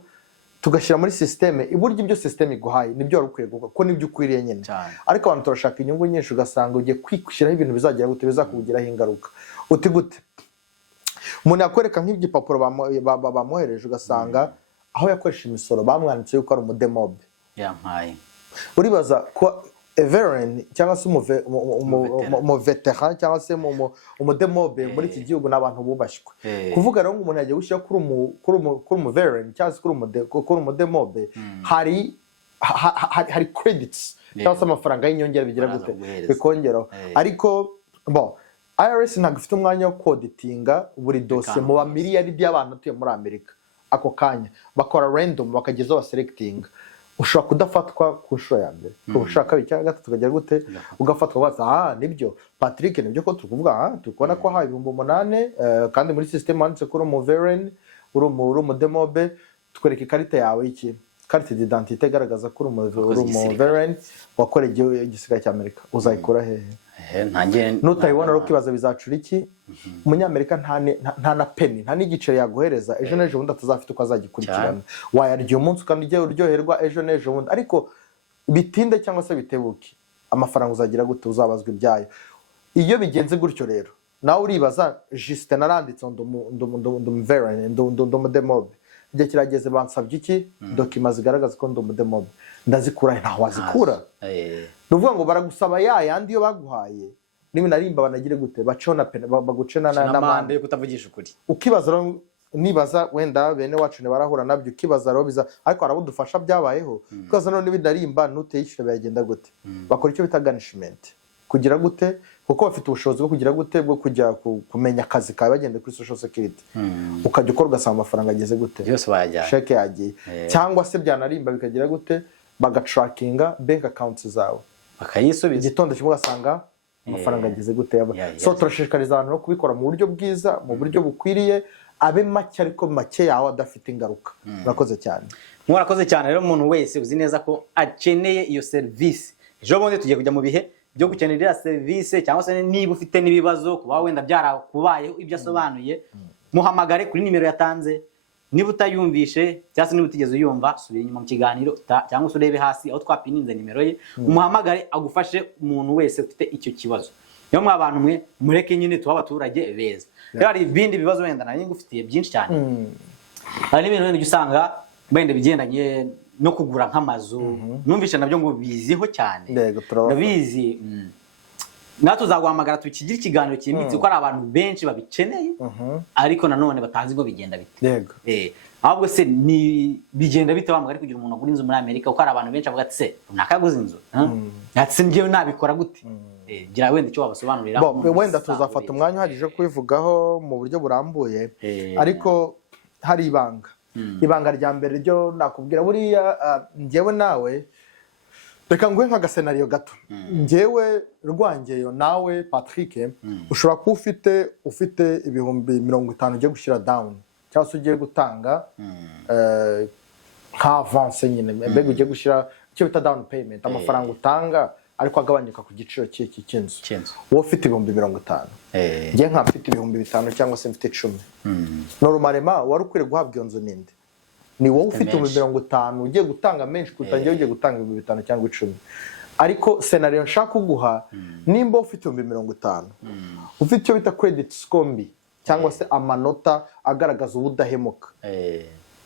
tugashyira muri systeme iburyo ibyo systeme iguhaye nibyo warukwiye gukora ko nibyo ukwiriye nyine ariko abantu turashaka inyungu nyinshi ugasanga ugiye kwikushyiraho ibintu bizagira gute bizakugiraho ingaruka uti gute umuntu yakwereka nk'igipapuro bamuhereje ugasanga aho yakoresha imisoro bamwanditse yuko ari umudemobe yampaye uribaza ko Everin cyangwa se mu veteran cyangwa se mu demobe muri iki gihugu n'abantu bubashywe kuvuga rero ngo umuntu yagiye gushyira kuri mu veteran cyangwa se kuri mu demobe hari credits cyangwa se amafaranga y'inyongera bigira gute bikongeraho ariko IRS ntabwo ifite umwanya wo koditinga buri dosiye mu bamiliyari by'abantu atuye muri Amerika ako kanya bakora random bakagezaho selectinga ushobora kudafatwa ku nshuro ya mbere ushaka kabiri cyangwa gatatu tukagera gute ugafatwa basa nibyo Patrick nibyo ko tukuvuga tukubona ko haye 8,000 kandi muri system handitse ko uri mu veteran uri mu demobe twereka ikarita yawe iki carte d'identité igaragaza ko uri mu veteran wakoreye igisigara cya Amerika uzayikora hehe nutayibona rero kibaza bizacura iki umunyamerika nta na penny nta n'igiciro yaguhereza ejo n'ejo bundi atazafite uko azagikurikirana wayarya umunsi kandi ujye uryoherwa ejo n'ejo bundi ariko bitinde cyangwa se bitebuke amafaranga uzagira gute uzabazwa ibyayo iyo bigenze gutyo rero nawe uribaza Justin naranditse ndomudemobe igihe kirageze bansabye iki dokima zigaragaza ko ndomudemobe ndazikura ntaho wazikura nuvuga ngo baragusaba yandi yo baguhaye niba narimba banagire gute bacona baguce na mande yo kutavugisha ukuri ukibaza rero nibaza wenda bene wacu ne barahura nabyo ukibaza rero biza ariko arabudufasha byabayeho ukaza none niba narimba nuteyishyura byagenda gute bakora icyo bita garnishment kugira gute kuko bafite ubushobozi bwo kugira gute bwo kujya kumenya akazi kawe bagende kuri social security ukajya ukora ugasanga amafaranga ageze gute byose bayajya sheke yagiye cyangwa se byanarimba bikagira gute bagatrackinga bank accounts zawe bakayisubiza igitondo kimwe ugasanga amafaranga ageze gute. So turashishikariza abantu no kubikora mu buryo bwiza, mu buryo bukwiriye, abe make ariko make yawe adafite ingaruka. Murakoze cyane. Murakoze cyane rero umuntu wese uzi neza ko akeneye iyo service. Ejo bundi tugiye kujya mu bihe byo gukenera service cyangwa se niba ufite nibibazo kuba wenda byarakubayeho ibyo asobanuye, muhamagare kuri nimero yatanze. Niba utayumvishe cyangwa se niba utigeze uyumva, subira inyuma mu kiganiro cyangwa se urebe hasi aho twapininze nimero ye, umuhamagare agufashe umuntu wese ufite icyo kibazo. Niyo mwa abantu mwe mureke nyine tuba abaturage beza. Rero hari ibindi bibazo wenda nari ngufitiye byinshi cyane. Hari n'ibintu wenda usanga wenda bigendanye no kugura nk'amazu, numvishe nabyo ngo biziho cyane. Ndabizi. Natwe tuzaguhamagara tukigira ikiganiro cyimbitse ko ari abantu benshi babikeneye, ariko nanone batazi ngo bigenda bite. Yego. Ahubwo se ni bigenda bite bamugari kugira umuntu agura inzu muri Amerika, uko ari abantu benshi avuga ati se nakaguze inzu. Ati ngiye nabikora gute? Gira wenda icyo wabasobanurira. Wenda tuzafata umwanya uhagije kubivugaho mu buryo burambuye, ariko hari ibanga rya mbere ryo nakubwira buriya ngewe nawe. Reka nguhe nk'agasenariyo gato. Ngewe Rwangeyo nawe Patrick ushobora kuba ufite ibihumbi 50 ugiye gushyira down cyangwa se ugiye gutanga nka avance nyine, mbega ugiye gushyira icyo bita down payment, amafaranga utanga ariko agabanyuka ku giciro cy'iki cy'inzu. Wowe ufite ibihumbi 50, ngiye nka mfite ibihumbi 5 cyangwa se mfite 10. Normalement wari ukwiriye guhabwa iyo nzu ninde? Ni wowe ufite 50 ugiye gutanga menshi kutangiye ugiye gutanga 5 cyangwa 10. Ariko scenario nshaka kuguha, nimba ufite 50, ufite icyo bita credit score mbi cyangwa se amanota agaragaza ubudahemuka,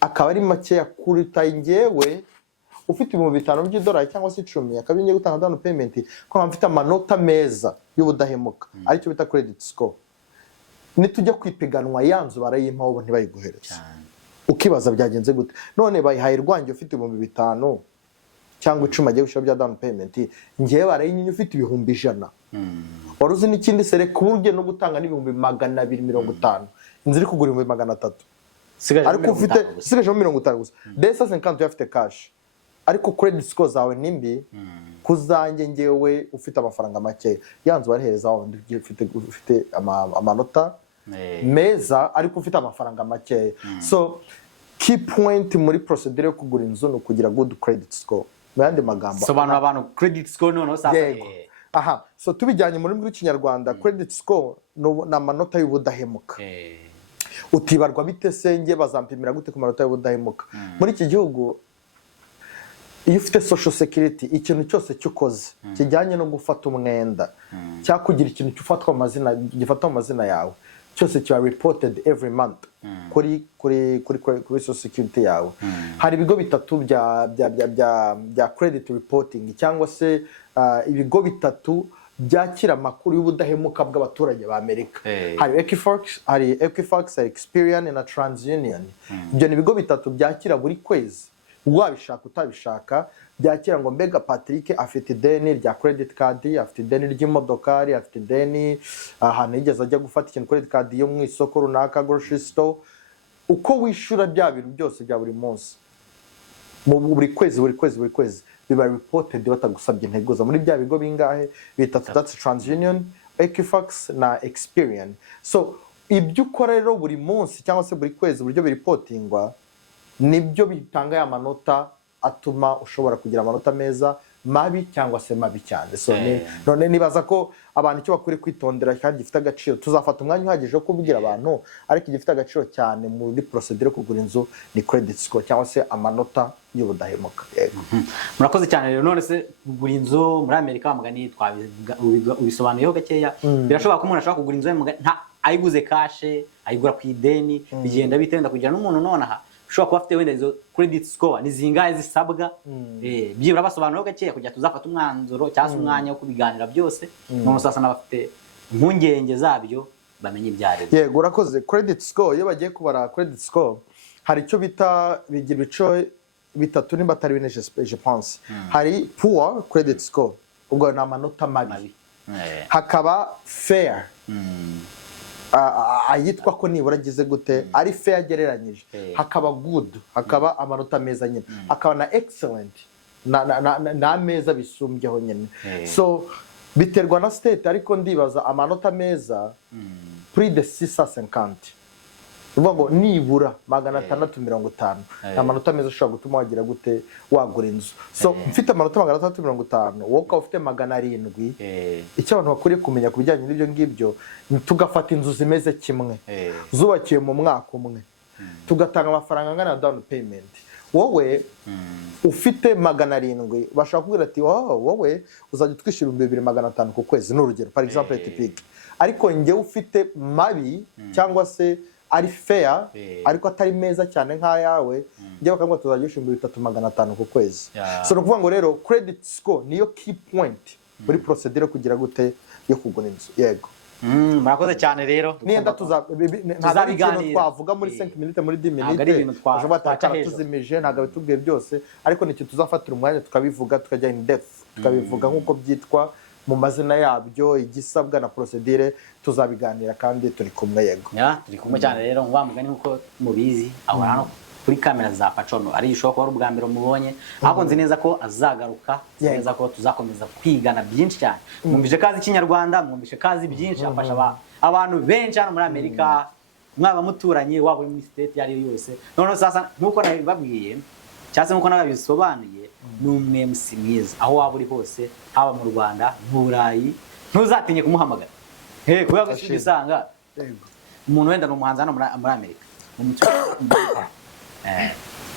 akaba ari make yakurita ngewe ufite 5,000 by'idolari cyangwa se 10, akaba ngiye gutanga down payment ko mfite amanota meza y'ubudahemuka, ari cyo bita credit score. Nitujya kwipiganwa yanzu barayimpa bo ntibayiguhereza. Ukibaza byagenze gute? None bayihaye Rwangeyo ufite 5,000 cyangwa 10 agiye gushyira bya down payment, ngiye barayinyi ufite 100,000. Waruzi n'ikindi sere kuburyo no gutanga n'ibihumbi 250, inzu iri kugura 300. Ariko ufite sigaje 50 gusa. Desa 50 yafite cash. Ariko credit score zawe nimbi kuzange ngewe ufite amafaranga make, yanzu barihereza aho ufite amanota meza ariko ufite amafaranga make. So key point muri procedure yo kugura inzu no kugira good credit score. Mwandi magambo sobanura abantu credit score none sasa. Aha, so tubijyanye muri rw'ikinyarwanda, credit score na manota y'ubudahemuka. Utibarwa bite senge bazampimira gute ku manota y'ubudahemuka? Muri iki gihugu iyo ufite social security, ikintu cyose cyukoze kijyanye no gufata umwenda cyakugira ikintu cyufatwa amazina gifatwa amazina yawe, cyose kiba reported every month kuri social security yawe. Hari ibigo bitatu bya credit reporting cyangwa se ibigo bitatu byakira amakuru y'ubudahemuka bw'abaturage ba Amerika. Hari Equifax, Experian na TransUnion. Ibyo ni ibigo bitatu byakira buri kwezi, wabishaka utabishaka, byakira ngo mbega Patrick afite ideni rya credit card, afite ideni ry'imodokari, afite ideni ahantu yigeze ajya gufata ikintu credit card yo mu isoko runaka, grocery store. Uko wishura bya bintu byose bya buri munsi buri kwezi biba reported batagusabye integuza muri bya bigo bingahe bitatu, that's TransUnion, Equifax na Experian. So ibyo ukora rero buri munsi cyangwa se buri kwezi uburyo biripotingwa nibyo bitanga ya manota atuma ushobora kugira amanota meza, mabi cyangwa se mabi cyane. So none nibaza ko abantu icyo bakuri kwitondera kandi gifite agaciro, tuzafata umwanya uhagije wo kubwira abantu, ariko igifite agaciro cyane muri procedure yo kugura inzu ni credit score cyangwa se amanota y'ubudahemuka. Murakoze cyane rero. None se kugura inzu muri Amerika bamugani ubisobanuyeho gakeya. Birashoboka ko umuntu ashaka kugura inzu nta ayiguze cash, ayigura ku ideni, bigenda bitenda kugira n'umuntu nonaha ushobora kuba afite wenda izo credit score ni zingahe zisabwa. Byibura basobanura gakeya kugira tuzafata umwanzuro cyangwa umwanya wo kubiganira byose, none sasa n'abafite impungenge zabyo bamenye ibyari. Yego, urakoze. Credit score iyo bagiye kubara credit score hari icyo bita bigira bico bitatu nimba atari bine je pense. Hari poor credit score, ubwo ni amanota mabi. Hakaba fair, ayitwa ko nibura agize gute ari fair agereranyije. Hakaba good, hakaba amanota meza nyine. Hakaba na excellent, na meza bisumbyeho nyine. So biterwa na state ariko ndibaza amanota meza plus de 650 uvuga ngo nibura 650 amanota meza ushobora gutuma wagira gute wagura inzu so mfite amanota 650 wowe ukaba ufite 700 icyo abantu bakuriye kumenya ku bijyanye n'ibyo ngibyo tugafata inzu zimeze kimwe zubakiye mu mwaka umwe tugatanga amafaranga angana na down payment wowe ufite 700 bashaka kugira ati wowe uzajya utwishyura 2500 ku kwezi n'urugero par exemple typique ariko njye ufite mabi cyangwa se ari fair ariko atari meza cyane nk'ayawe njye bakambwa tuzajya ushinga 3500 ku kwezi so no kuvuga ngo rero credit score niyo key point muri procedure kugira gute yo kugura inzu yego murakoze cyane rero nienda tuzabiganira twavuga muri 5 minutes muri 10 minutes twaje tuzimije ntago bitubwiye byose ariko nicyo tuzafatira umwanya tukabivuga tukajya in depth tukabivuga nkuko byitwa mu mazina yabyo igisabwa na procedure tuzabiganira kandi turi kumwe yego turi kumwe cyane rero ngwa mugani nkuko mubizi aho hano kuri kamera za Pacono ari ishoka wari ubwa mbere mubonye ahubwo nzi neza ko azagaruka neza ko tuzakomeza kwigana byinshi cyane mwumvise kazi kinyarwanda mwumvise kazi byinshi afasha abantu benshi hano muri Amerika mwaba muturanye wabo muri state yari yose none sasa nkuko nabibabwiye cyase nkuko nabisobanuye numwe MC mwiza aho waba uri hose haba mu Rwanda mu Burayi ntuzatinye kumuhamagara kubera ko bisanga umuntu wenda no muhanza hano muri Amerika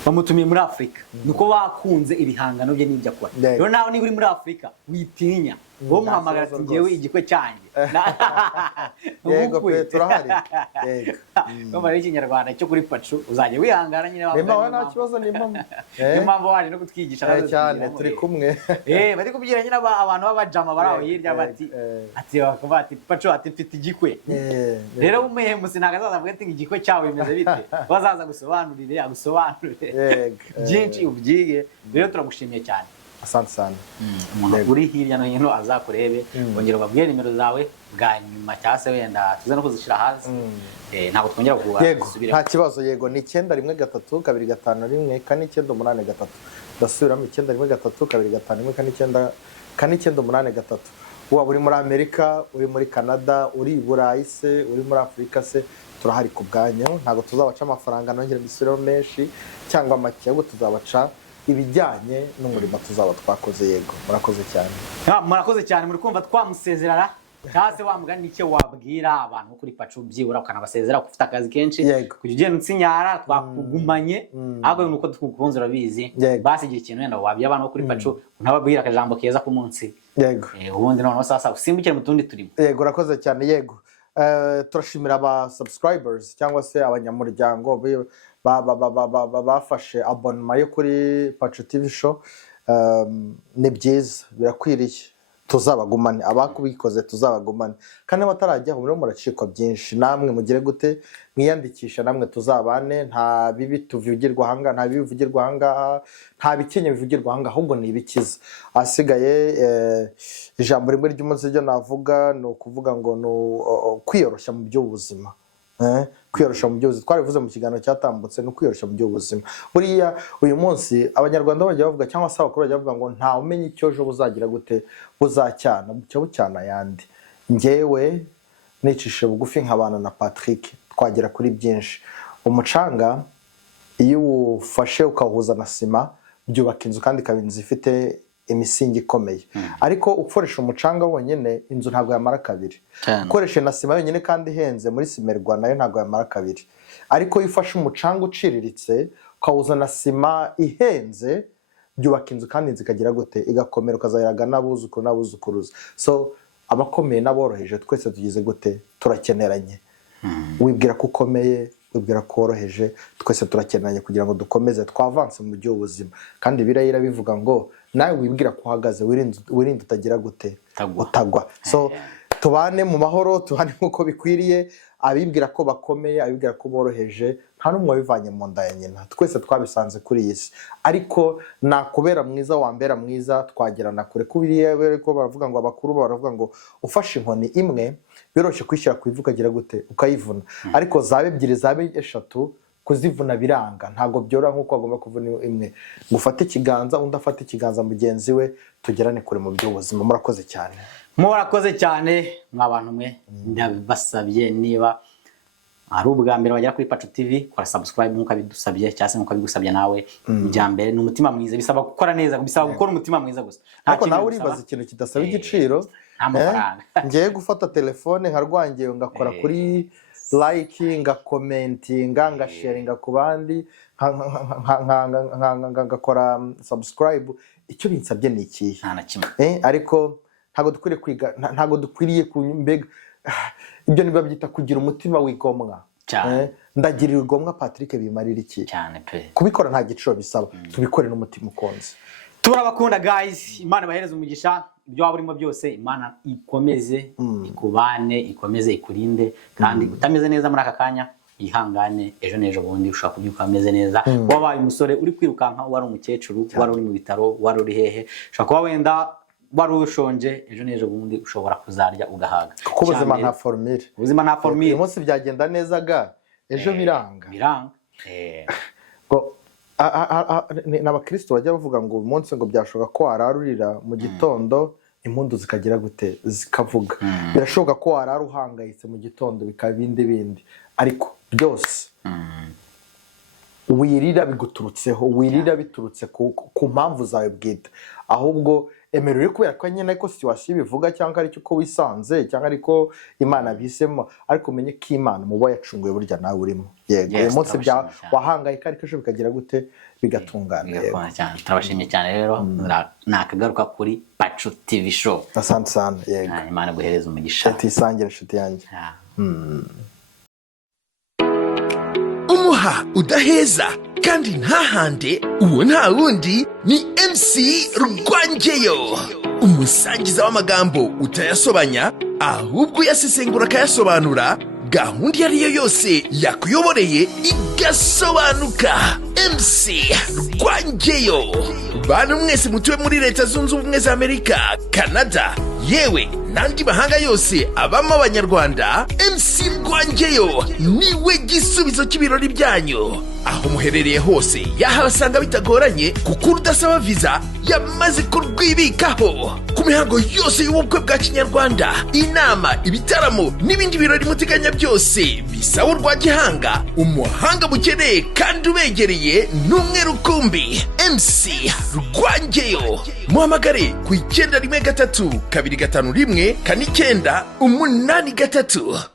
bamutumiye muri Afrika nuko bakunze ibihangano bye n'ibyo akora rero nawe niba uri muri Afrika witinya wo muhamagara ati ngewe igikwe cyanjye yego pe turahari yego no muri Kinyarwanda cyo kuri Pacu uzajye wihangana nyine wawe nta kibazo impamvu waje no kutwigisha cyane turi kumwe bari kubyira nyine abantu babajama baraho hirya bati bakuva ati Pacu ati mfite igikwe rero umuhe musinaga azavuga ati igikwe cyawe bimeze bite bazaza gusobanurire agusobanurire byinshi ubyige rero turagushimiye cyane asante sana umuntu uri hirya no hino azakurebe wongera ubabwire nimero zawe bwa nyuma cyase wenda tuze no kuzishira hasi ntabwo twongera gusubira nta kibazo yego ni 9132541 ndasubiramo 9132541 waba uri muri Amerika uri muri Canada uri i Burayi se uri muri Afrika se turahari ku bwanyu ntabwo tuzabaca amafaranga nongera mbisubiraho menshi cyangwa make ahubwo tuzabaca ibijyanye n'umurimo tuzaba twakoze yego murakoze cyane murakoze cyane muri kumva twamusezerara cyase wamugana nicyo wabwira abantu kuri Pacu byibura ukanabasezera ufite akazi kenshi kujya ugenda unsinyara twakugumanye ahubwo nuko tukukunze urabizi basigiye ikintu wenda wabya abantu kuri Pacu unababwira akajambo keza ku munsi yego ubundi none sasa usimbukire mu tundi turimo yego urakoze cyane yego turashimira aba subscribers cyangwa se abanyamuryango bafashe abonnement yo kuri Pacu TV show ni byiza birakwiriye tuzabagumane abakubikoze tuzabagumane kandi batarajya muri muracikwa byinshi namwe mugire gute mwiyandikisha namwe tuzabane nta bibi tuvugirwa hanga nta bivugirwa hanga nta bikenye bivugirwa hanga ahubwo ni ibikiza asigaye ijambo rimwe ry'umunsi ryo navuga no kuvuga ngo no kwiyoroshya mu by'ubuzima kwiyoroshya mu by'ubuzima twarivuze mu kiganiro cyatambutse no kwiyoroshya mu by'ubuzima buriya uyu munsi abanyarwanda bajya bavuga cyangwa se abakuru bajya bavuga ngo nta umenye icyo ejo buzagira gute buzacyana bucyana yandi ngewe nicishe bugufi nk'abana na Patrick twagera kuri byinshi umucanga iyo ufashe ukahuza na sima byubaka inzu kandi kabinzi ifite imisingi ikomeye ariko ukoresha umucanga wonyene inzu ntabwo yamara kabiri ukoresha na sima yonyene kandi ihenze muri simerwa nayo ntabwo yamara kabiri ariko iyo ufashe umucanga uciriritse ukahuza na sima ihenze byubaka inzu kandi zikagira gute igakomera ukazayiraga n'abuzukuruza so abakomeye n'aboroheje twese tugize gute turakeneranye wibwira ko ukomeye wibwira ko woroheje twese turakeneranye kugira ngo dukomeze twavanse mu by'ubuzima kandi birayira bivuga ngo nawe wibwira ko uhagaze wirinde utagira gute utagwa so tubane mu mahoro tubane nk'uko bikwiriye abibwira ko bakomeye abibwira ko boroheje nta n'umwe wabivanye mu nda ya nyina twese twabisanze kuri iyi si ariko nakubera mwiza wambera mwiza twagerana kure kubiriye ko baravuga ngo abakuru baravuga ngo ufashe inkoni imwe biroroshye kwishyira ku ivu ukagira gute ukayivuna ariko zabe ebyiri zabe eshatu kuzivuna biranga ntabwo byora nk'uko agomba kuvuna imwe ngo ufate ikiganza undi afate ikiganza mugenzi we tugerane kure mu by'ubuzima murakoze cyane murakoze cyane mwabantu mwe ndabasabye niba ari ubwa mbere wajya kuri Pacu TV kora subscribe nkuko bidusabye cyase nkuko bigusabye nawe njya mbere n'umutima mwiza bisaba gukora neza bisaba gukora umutima mwiza gusa ariko nawe uribaza ikintu kidasaba igiciro ngiye gufata telefone nka Rwangeyo ngakora kuri like ngakomentinga ngasharinga ku bandi ngakora subscribe icyo binsabye ni iki ariko ntago dukwiriye kumbega ibyo niba byita kugira umutima wigomwa ndagirira igomwa Patrick bimarira iki cyane pe kubikora nta giciro bisaba tubikore n'umutima ukonze turabakunda guys Imana bahereza umugisha ibyo waburimo byose Imana ikomeze ikubane ikomeze ikurinde kandi utameze neza muri aka kanya ihangane ejo nejo bundi ushaka kubyuka ameze neza wabaye umusore uri kwirukanka wari umukecuru wari uri mu bitaro wari uri hehe ushaka kuba wenda wari ushonje ejo nejo bundi ushobora kuzarya ugahaga kuko ubuzima nta formule uyu munsi byagenda neza ga ejo biranga ngo n'abakristo bajya bavuga ngo uyu munsi ngo byashoboka ko wararurira mu gitondo impundu zikagira gute zikavuga birashoboka ko warara uhangayitse mu gitondo bikaba bindi ariko byose wirira biguturutseho wirira biturutse ku mpamvu zawe bwite ahubwo emerere kubera ko nyine ariko situation bivuga cyangwa ari cyo ko wisanze cyangwa ariko Imana bisemo ariko umenye ko Imana mubo yacunguye burya nawe urimo yego uyu munsi bya wahangayika ariko ejo bikagira gute bigatungana yego cyane turabashimye cyane rero nakagaruka kuri Pacu TV show asante sana yego Imana guhereza umugisha tisangire inshuti yanjye umuha udaheza kandi ntahande uwo nta wundi ni Mc.Rwangeyo umusangiza w'amagambo utayasobanya ahubwo yasesengura akayasobanura gahunda iyo ariyo yose yakuyoboreye igasobanuka Mc.Rwangeyo bantu mwese mutuye muri leta zunze ubumwe za Amerika Canada yewe n'andi mahanga yose abamo abanyarwanda Mc.Rwangeyo niwe gisubizo cy'ibirori byanyu aho muherereye hose yahabasanga bitagoranye kuko udasaba visa yamaze kurwibikaho ku mihango yose y'ubukwe bwa kinyarwanda inama ibitaramo n'ibindi birori muteganya byose bisaba urwa gihanga umuhanga mukeneye kandi ubegereye n'umwe rukumbi Mc.Rwangeyo muhamagare ku 913 251 49 8